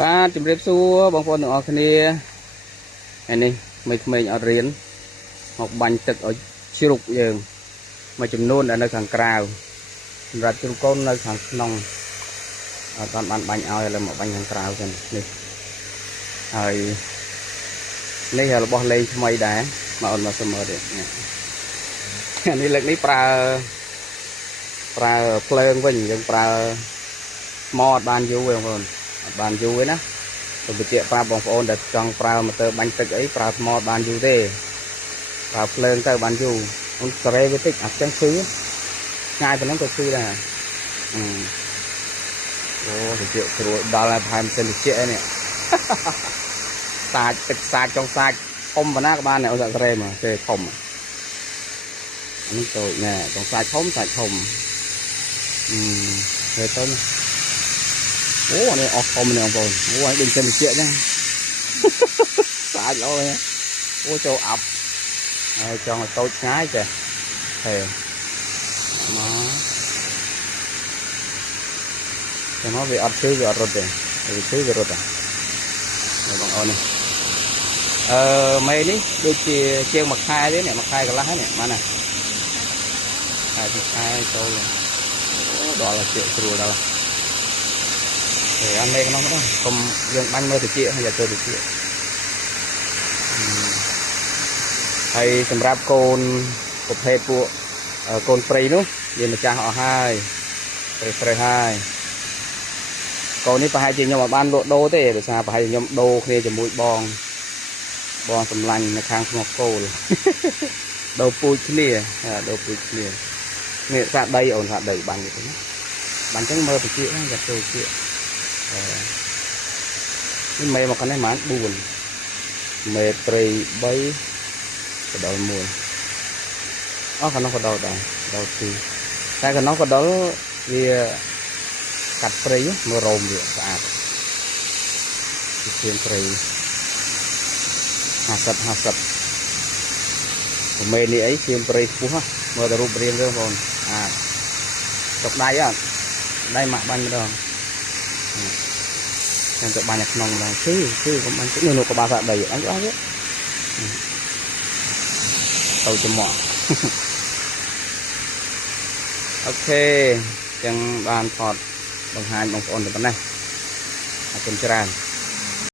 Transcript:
បាទជំរាបសួរបងប្អូនទាំងអស់គ្នាថ្ងៃនេះក្មេងៗអត់រៀនមកបាញ់ទឹកឲ្យជ្រុកយើងមួយចំនួននៅខាងក្រៅសម្រាប់ជ្រុកកូននៅខាងក្នុងអត់បានបាញ់ឲ្យឥឡូវមកបាញ់ខាងក្រៅចឹងនេះហើយនេះរបស់លេងថ្មីដែរមកអូនមកមើលទៀតនេះលើកនេះប្រើភ្លើងវិញយើងប្រើថ្មអត់បានយូរទេបងប្អូនអត់បានយូរទេណាtôiបញ្ជាក់ប្រាប់បងប្អូនដែលចង់ប្រើម៉ូទ័របាញ់ទឹកអីប្រើថ្មបានយូរទេប្រើភ្លើងទៅបានយូរអូនសារ៉េវាតិចអត់ចឹងឈឺឆ្ងាយប៉ុណ្ណឹងក៏ឈឺដែរអូទៅជាស្រួលដល់ហើយផែនសិនទៅជានេះសាច់ទឹកសាច់ចង់សាច់ធំប៉ុណ្ណាក៏បានដែរអូនសារ៉េមកទេធំអានេះតូចណែចង់សាច់ធំទៅទៅអូនេះអស់ធំនេះបងប្អូនអូឲ្យដូចចិនជាចឹងស្អាតល្អហ្នឹងអូចូលអាប់ហើយចង់ឲ្យតូចឆ្ងាយចេះហេមកវាអត់ឈឺវាអត់រត់ទេវាឈឺវារត់ហ៎បងប្អូននេះមេនេះដូចជាងមួយខែទេនេះមួយខែកន្លះនេះបានណាខែចូលដល់ជាស្រួលដល់អាមេក្នុងđóកុំយើងបាញ់មើលតិចហើយយកទៅតិចហើយសម្រាប់កូនប្រភេទពួកកូនព្រៃនោះយើងម្ចាស់អស់ហើយព្រៃហើយកូននេះប្រហែលជាខ្ញុំអត់បានលក់ដូរទេដោយសារប្រហែលខ្ញុំដូរគ្នាជាមួយបងសម្លាញ់នៅខាងស្មោះគោលដូរពូជគ្នានេះសាដីអូនសាដីបាញ់ទៅណាបាញ់ចឹងមើលតិចហ្នឹងយកទៅតិចនេះមេមកខាងនេះប្រហែល4មេព្រៃ3កដុល1អស់ខាងនោះកដុលដែរដល់2តែខាងនោះកដុលវាកាត់ព្រៃមើលរោមវាស្អាតជាព្រៃ50មេនេះអីជាព្រៃខ្ពស់មើលតែរូបរាងទៅបងអាទុកដៃអត់ដៃម៉ាក់បាញ់ម្ដងចាំទៅបាញ់នៅក្នុងម្ដងគឺកុំបាញ់ទឹកនោះក៏បាសាដីអញអស់ទៀតទៅចំមកអូខេចឹងបានថតបង្ហាញបងប្អូនទៅប៉ុណ្ណេះអរគុណច្រើន